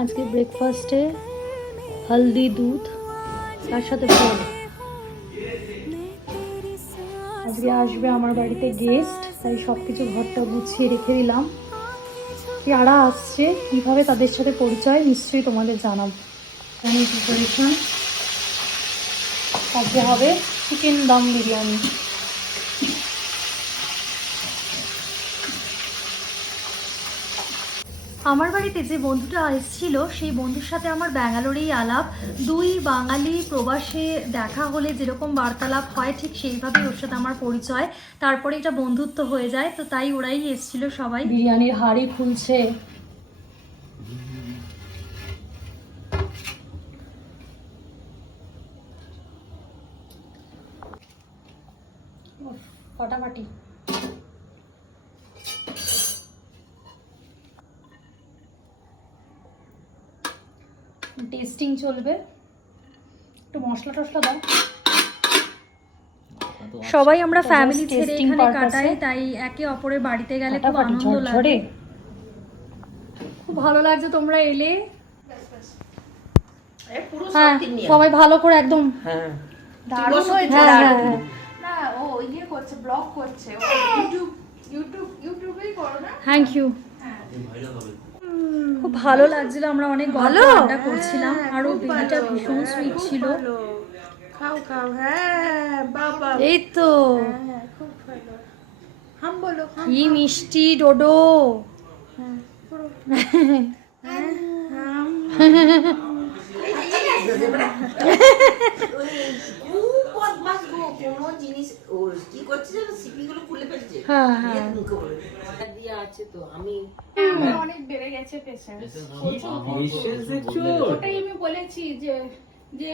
আজকে ব্রেকফাস্টে হলদি দুধ তার সাথে ফল। আজকে আসবে আমার বাড়িতে গেস্ট, তাই সব কিছু ঘরটা গুছিয়ে রেখে দিলাম। যারা আসছে কীভাবে তাদের সাথে পরিচয় নিশ্চয়ই তোমাদের জানাবো। প্রিপারেশন আজকে হবে চিকেন দম বিরিয়ানি। আমার বাড়িতে যে বন্ধুটা এসেছিল সেই বন্ধুর সাথে আমার ব্যাঙ্গালোরেই আলাপ। দুই বাঙালি প্রবাসে দেখা হলে যেরকম বার্তালাপ হয় ঠিক সেইভাবেই ওর সাথে আমার পরিচয়, তারপরে এটা বন্ধুত্ব হয়ে যায়। তো তাই ওরাই এসেছিল সবাই। বিরিয়ানির হাঁড়ি খুলছে। ফাটাফাটি টেস্টিং চলবে, একটু মশলা টশলা দাও। সবাই আমরা ফ্যামিলি ছেড়ে এখানে কাটাই, তাই একে অপরের বাড়িতে গেলে খুব আনন্দ লাগে, খুব ভালো লাগছে। তোমরা এলে হ্যাঁ সবাই ভালো করে একদম দারুণ হয়েছে। না ও ইয়ে করছে, ব্লগ করছে, ও ইউটিউবেই করো না। Thank you. খুব ভালো লাগছিল, আমরা অনেক গল্প আড্ডা করছিলাম। আরো বেবিটা ভীষণ সুইট ছিল। খাও খাও, হ্যাঁ বাবা এই তো খুব ভালো। হাম বলো, কি মিষ্টি ডোডো। কোনো জিনিস ওর কি করছে যেন সিপিগুলো খুলে ফেলছে। হ্যাঁ হ্যাঁ দিয়ে আছে তো আমি অনেক বেড়ে গেছে পেশেন্ট। দেখছো? ওটাই আমি বলেছি যে যে